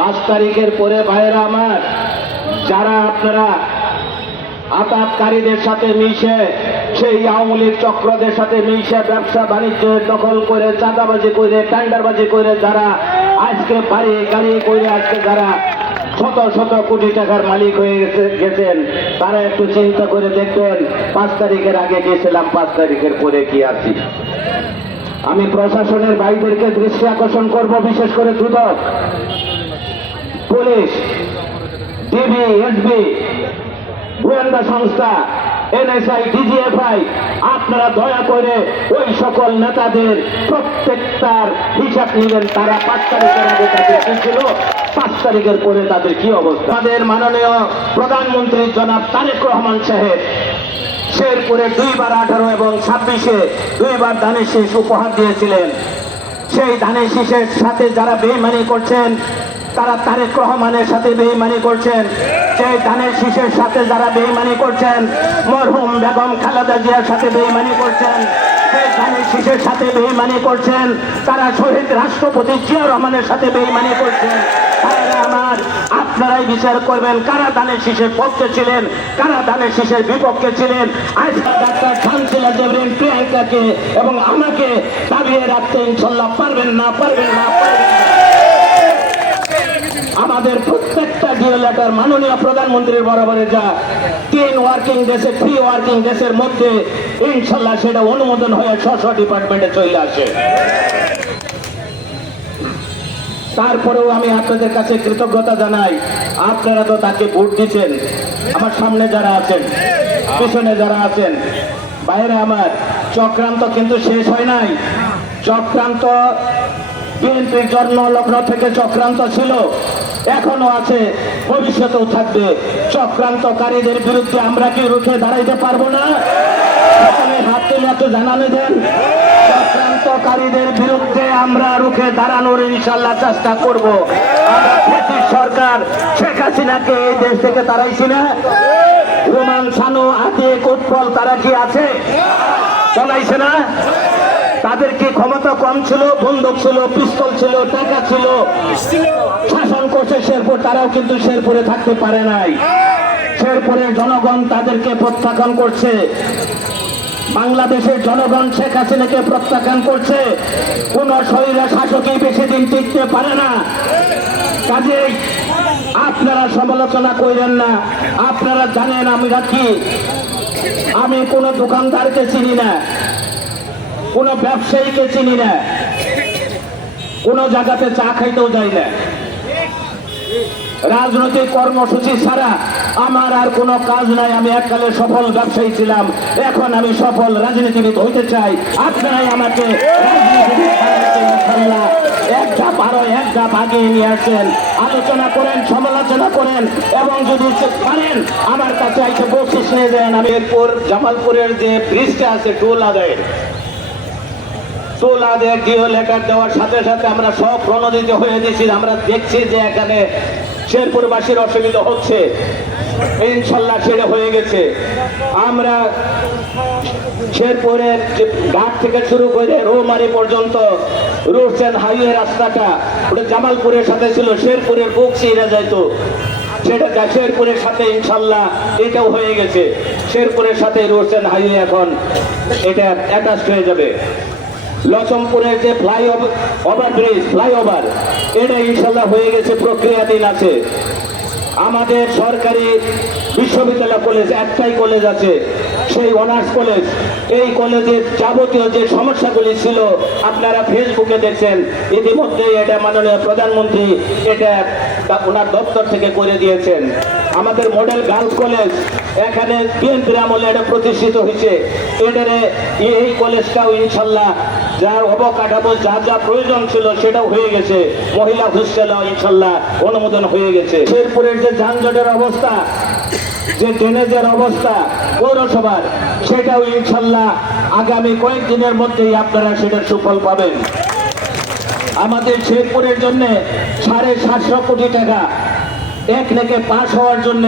5 তারিখের পরে ভাইয়েরা আমার, যারা আপনারা আতাতকারীদের সাথে মিশে, সেই আওয়ামী লীগ চক্রদের সাথে মিশে ব্যবসা বাণিজ্য দখল করে, চাঁদাবাজি করে, টেন্ডারবাজি করে যারা আজকে বাড়ি গাড়ি করে আজকে যারা শত শত কোটি টাকার মালিক হয়ে গেছেন, তারা একটু চিন্তা করে দেখবেন 5 তারিখের আগে গিয়েছিলাম, 5 তারিখের পরে কি আছি। আমি প্রশাসনের ভাইদেরকে দৃষ্টি আকর্ষণ করব, বিশেষ করে দুদক, পুলিশ, ডিবি, এসবি, গোয়েন্দা সংস্থা, এনএসআই, ডিজিএফআই, আপনারা দয়া করে ওই সকল নেতাদের প্রত্যেকটার হিসাব নেবেন। তারা 5 তারিখের আগে তাদের কি ছিল, 5 তারিখের পরে তাদের কি অবস্থা। আমাদের মাননীয় প্রধানমন্ত্রী জনাব তারেক রহমান সাহেব শেরপুরে 2 বার 18 এবং 26-এ 2 বার ধানের শীষ উপহার দিয়েছিলেন। সেই ধানের শীষের সাথে যারা বেইমানি করছেন, তারা তারেক রহমানের সাথে বেইমানি করছেন। সেই ধানের শীষের সাথে যারা বেইমানি করছেন, মরহুম বেগম খালেদা জিয়ার সাথে বেইমানি করছেন। সেই ধানের শীষের সাথে বেইমানি করছেন, তারা শহীদ রাষ্ট্রপতি জিয়া রহমানের সাথে বেইমানি করছেন। আমার আপনারাই বিচার করবেন কারা ধানের শীষের পক্ষে ছিলেন, কারা ধানের শীষের বিপক্ষে ছিলেন। আজ ডাক্তার শামসুল্লাহ জেবরিন প্রিয়াঙ্কাকে এবং আমাকে দাবিয়ে রাখতে ইনশাল্লাহ পারবেন না। আমাদের প্রত্যেকটা ডিও লেটার মাননীয় প্রধানমন্ত্রীর বরাবরে যা 3 ওয়ার্কিং ডেসে 3 ওয়ার্কিং ডেসের মধ্যে ইনশাল্লাহ সেটা অনুমোদন হয়ে স্ব ডিপার্টমেন্টে চলে আসে। তারপরেও আমি আপনাদের কাছে কৃতজ্ঞতা জানাই, আপনারা তো তাকে ভোট দিচ্ছেন। আমার সামনে যারা আছেন, পিছনে যারা আছেন, বাইরে আমার, চক্রান্ত কিন্তু শেষ হয় নাই। চক্রান্ত বিএনপির জন্ম লগ্ন থেকে চক্রান্ত ছিল, এখনো আছে, ভবিষ্যতেও থাকবে। চক্রান্তকারীদের বিরুদ্ধে আমরা কি রুখে দাঁড়াইতে পারবো না? হাত তুলে একটু জানানো দেন। চক্রান্তকারীদের বিরুদ্ধে আমরা রুখে দাঁড়ানোর ইনশাল্লাহ চেষ্টা করব। আমরা ব্রিটিশ সরকার শেখ হাসিনাকে এই দেশ থেকে তাড়াইছি না? রোমান সানু, আতিক, উৎপল তারা কি আছে? চলাইছে না? তাদের কি ক্ষমতা কম ছিল? বন্দুক ছিল, পিস্তল ছিল, টাকা ছিল, শাসন করছে শেরপুর, তারাও কিন্তু শেরপুরে থাকতে পারে নাই। শেরপুরের জনগণ তাদেরকে প্রত্যাখ্যান করছে। বাংলাদেশের জনগণ শেখ হাসিনাকে প্রত্যাখ্যান করছে। কোন স্বৈরা শাসকই বেশি দিন টিকতে পারে না। কাজেই আপনারা সমালোচনা করেন না। আপনারা জানেন আমরা কি, আমি কোন দোকানদারকে চিনি না, কোন ব্যবসায়ীকে চিনি না, কোন জায়গাতে চা খাইতেও যাই না। রাজনৈতিক কর্মসূচি ছাড়া আমার আর কোনো কাজ নাই। আমি এককালে সফল ব্যবসায়ী ছিলাম, এখন আমি সফল রাজনীতিবিদ হইতে চাই। আপনারাই আমাকে এক ধাপ আরো এক ধাপ আগিয়ে নিয়ে আসেন। আলোচনা করেন, সমালোচনা করেন এবং যদি পারেন আমার কাছে এসে বকশিশ নিয়ে দেন। আমি এরপর জামালপুরের যে ব্রিজটা আছে টোল আদায়ের ডিও লেটার দেওয়ার সাথে সাথে আমরা সব প্রণোদিত হয়ে দিয়েছি। আমরা দেখছি যে এখানে শেরপুরবাসীর অসুবিধা হচ্ছে, ইনশাল্লাহ সেটা হয়ে গেছে। আমরা শেরপুরের ঘাট থেকে শুরু করে রৌমারি পর্যন্ত রোড অ্যান্ড হাইওয়ে রাস্তাটা ওটা জামালপুরের সাথে ছিল, শেরপুরের বুক চিরা যাইত, সেটা শেরপুরের সাথে ইনশাল্লাহ এটাও হয়ে গেছে। শেরপুরের সাথে রোড অ্যান্ড হাইওয়ে এখন এটা অ্যাটাচড হয়ে যাবে। লচমপুরের যে ফ্লাইওভার এটা ইনশাল্লাহ হয়ে গেছে, প্রক্রিয়াধীন আছে। আমাদের সরকারি বিশ্ববিদ্যালয় কলেজ, একটাই কলেজ আছে, সেই অনার্স কলেজ। এই কলেজের যাবতীয় যে সমস্যাগুলি ছিল আপনারা ফেসবুকে দেখছেন, ইতিমধ্যে এটা মাননীয় প্রধানমন্ত্রী এটা ওনার দপ্তর থেকে করে দিয়েছেন। আমাদের মডেল গার্লস কলেজ, এখানে বিএনপির আমলে এটা প্রতিষ্ঠিত হয়েছে। এটারে এই কলেজটাও ইনশাল্লাহ যার অবকাঠামো যা যা প্রয়োজন ছিল সেটাও হয়ে গেছে। মহিলা হোস্টেলও ইনশাল্লাহ অনুমোদন হয়ে গেছে। শেরপুরের যে যানজটের অবস্থা, যে ড্রেনেজের অবস্থা পৌরসভার, সেটাও ইনশাল্লাহ আগামী কয়েকদিনের মধ্যেই আপনারা সেটার সুফল পাবেন। আমাদের শেরপুরের জন্য 750 কোটি টাকা এক লেখে পাশ হওয়ার জন্য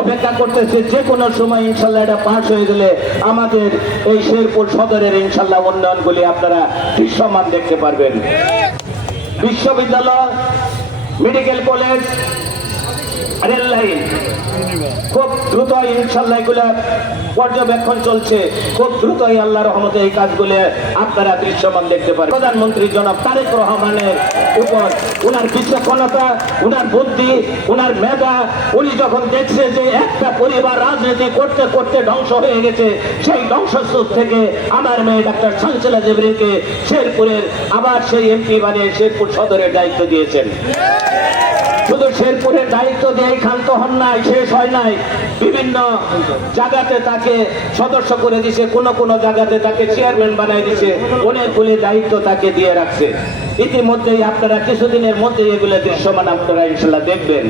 অপেক্ষা করতেছে। যে কোনো সময় ইনশাল্লাহ এটা পাশ হয়ে গেলে আমাদের এই শেরপুর সদরের ইনশাল্লাহ উন্নয়নগুলি আপনারা দৃশ্যমান দেখতে পারবেন। বিশ্ববিদ্যালয় মেডিকেল কলেজ, রেল লাইন খুব দ্রুত ইনশাল্লাহ এগুলো পর্যবেক্ষণ চলছে। খুব দ্রুতই আল্লাহ রহমতে এই কাজগুলো আপনারা দৃশ্যমান দেখতে পারেন। প্রধানমন্ত্রী জনাব তারেক রহমানের উপর উনার বিচক্ষণতা, উনার বুদ্ধি, উনার মেধা, উনি যখন দেখছে যে একটা পরিবার রাজনীতি করতে করতে ধ্বংস হয়ে গেছে, সেই ধ্বংসস্তূপ থেকে আমার মেয়ে ডাক্তার সানসিলা জেবরিনকে শেরপুরের আবার সেই এমপি বানিয়ে শেরপুর সদরের দায়িত্ব দিয়েছেন। শুধু শেরপুরের দায়িত্ব দিয়ে ক্ষান্ত হন নাই, শেষ হয় নাই, বিভিন্ন জায়গাতে তাকে সদস্য করে দিছে, কোন জায়গাতে তাকে চেয়ারম্যান বানাই দিছে, অনেকগুলি দায়িত্ব তাকে দিয়ে রাখছে। ইতিমধ্যেই আপনারা কিছুদিনের মধ্যে এগুলো দৃশ্যমান আপনারা ইনশাল্লাহ দেখবেন।